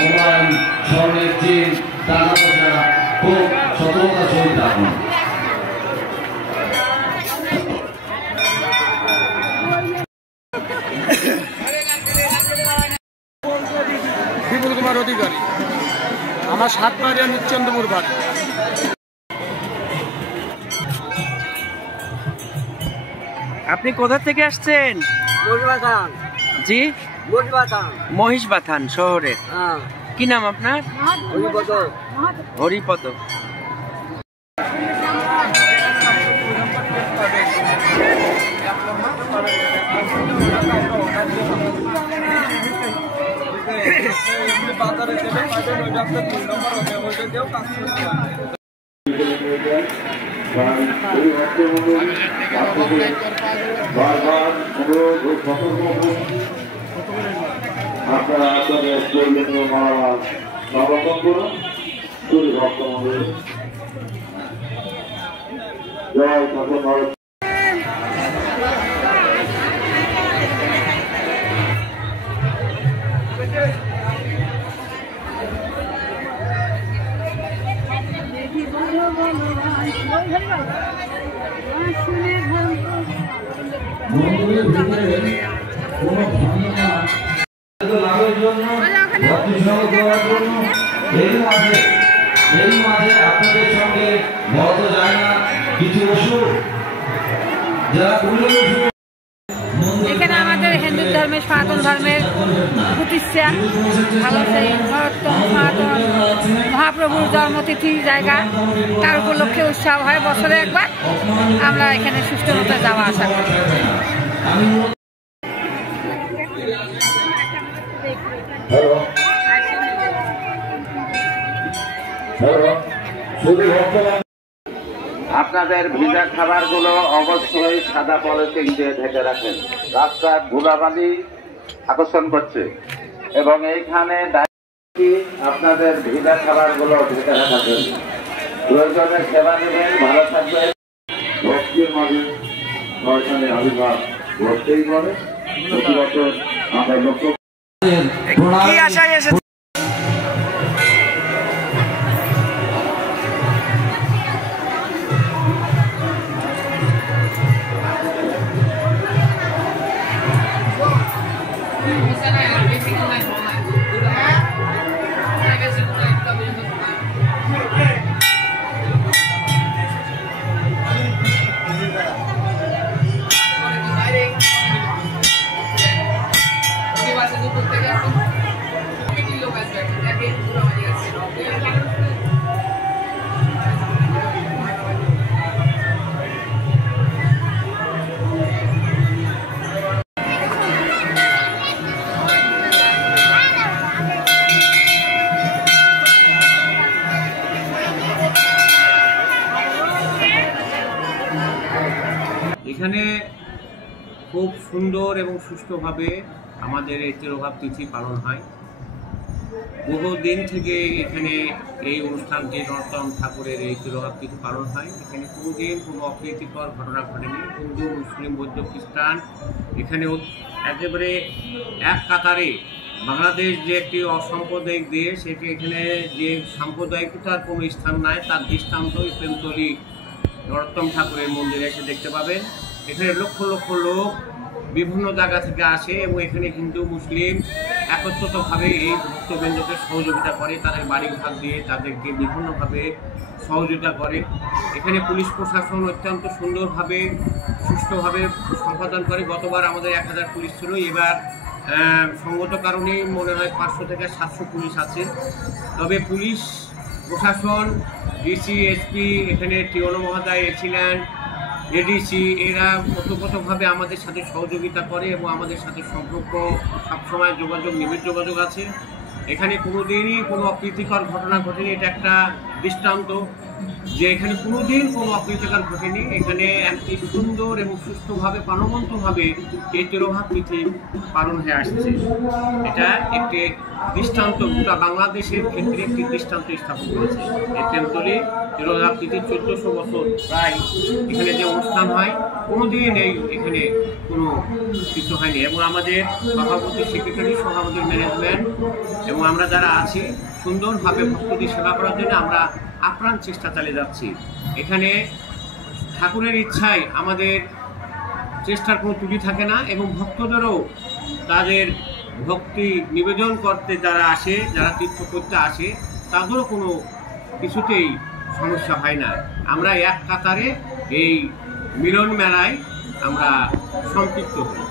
Mobile, স্বর্ণের chain, টাকা পয়সা খুব সতর্কতার সহিত রাখুন। বিপুল কুমার অধিকারী, আমার সাতবাড়িয়া নিশ্চন্দ্রপুর বাড়ি। আপনি কোথা থেকে আসছেন? জি, মহিষবাথান শহরের। কি নাম আপনার? হরিপদ। আপনারা আপনাদের প্রয়োজনীয় মালামাল সংরক্ষণ করুন। চুরি ভক্ত মন্দির জয় ঠাকুর। মন্দিরের ভিতরে কোনো লাভের জন্য করার জন্য এই মাঝে আপনাদের সঙ্গে বড় যায় না কিছু ওষুধ যারা এখানে আমাদের হিন্দু ধর্মের সনাতন ধর্মের প্রতিষ্ঠা ভালো সেই মহাপ্রভুর জন্মতিথি জায়গা, তার উপলক্ষে উৎসব হয় বছরে একবার। আমরা এখানে সুষ্ঠুমতো যাওয়া আসা করি। আপনাদের ভিজা খাবারগুলো অবশ্যই সাদা পলিথিন দিয়ে ঢেকে রাখেন। রাস্তার ধুলাবালি আকর্ষণ করছে এবং এইখানে আপনাদের ভিজা খাবারগুলো ঢেকে রাখবেন। প্রয়োজনে সেবা নেবেন। ভালো থাকবেন। ভক্তির মাঝে শয়তানে আবির্ভাব ঘটতেই পারে। প্রতি বছর আমরা লক্ষ্য এখানে খুব সুন্দর এবং সুষ্ঠুভাবে আমাদের এই তিরোভাব তিথি পালন হয়। বহুদিন থেকে এখানে এই অনুষ্ঠানটি নরোত্তম ঠাকুরের এই তিরোভাব তিথি পালন হয়। এখানে কোনোদিন কোনো অপ্রীতিকর ঘটনা ঘটেনি। হিন্দু, মুসলিম, বৌদ্ধ, খ্রিস্টান এখানে একেবারে এক কাতারে। বাংলাদেশ যে একটি অসাম্প্রদায়িক দেশ, সেটি এখানে যে সাম্প্রদায়িকতার কোনো স্থান নাই, তার দৃষ্টান্ত প্রেমতলী নরোত্তম ঠাকুরের মন্দিরে এসে দেখতে পাবেন। এখানে লক্ষ লক্ষ লোক বিভিন্ন জায়গা থেকে আসে এবং এখানে হিন্দু মুসলিম একত্রিতভাবে এই ভক্তবৃন্দকে সহযোগিতা করে, তাদের বাড়ি ভাগ দিয়ে তাদেরকে বিভিন্নভাবে সহযোগিতা করে। এখানে পুলিশ প্রশাসন অত্যন্ত সুন্দরভাবে সুষ্ঠুভাবে সম্পাদন করে। গতবার আমাদের 1000 পুলিশ ছিল, এবার সঙ্গত কারণে মনে হয় 500 থেকে 700 পুলিশ আছে। তবে পুলিশ প্রশাসন, ডিসি, এসপি, এখানে টিওনো মহোদয় এছিলেন, এডিসি, এরা ওতপ্রোতভাবে আমাদের সাথে সহযোগিতা করে এবং আমাদের সাথে সম্পর্ক সবসময় যোগাযোগ, নিবিড় যোগাযোগ আছে। এখানে কোনোদিনই কোনো অপ্রীতিকর ঘটনা ঘটেনি। এটা একটা দৃষ্টান্ত যে এখানে কোনোদিন কোনো অপ্রীতিকর ঘটেনি। এখানে একটি সুন্দর এবং সুষ্ঠুভাবে প্রাণবন্তভাবে এই তিরোভাব তিথি পালন হয়ে আসছে। এটা একটি দৃষ্টান্ত, গোটা বাংলাদেশের ক্ষেত্রে একটি দৃষ্টান্ত স্থাপন করেছে। এই প্রেমতলী তিরোভাব তিথি 1400 বছর প্রায় এখানে যে অনুষ্ঠান হয়, কোনোদিন এখানে কোনো কিছু হয়নি। এবং আমাদের সভাপতি, সেক্রেটারি সহ আমাদের ম্যানেজমেন্ট এবং আমরা যারা আছি সুন্দরভাবে ভক্তদের সেবা করার জন্য আমরা আপ্রাণ চেষ্টা চালিয়ে যাচ্ছি। এখানে ঠাকুরের ইচ্ছায় আমাদের চেষ্টার কোনো ত্রুটি থাকে না এবং ভক্তদেরও তাদের ভক্তি নিবেদন করতে যারা আসে, যারা তীর্থ করতে আসে, তাদেরও কোনো কিছুতেই সমস্যা হয় না। আমরা এক কাতারে এই মিলন মেলায় আমরা সম্পৃক্ত হই।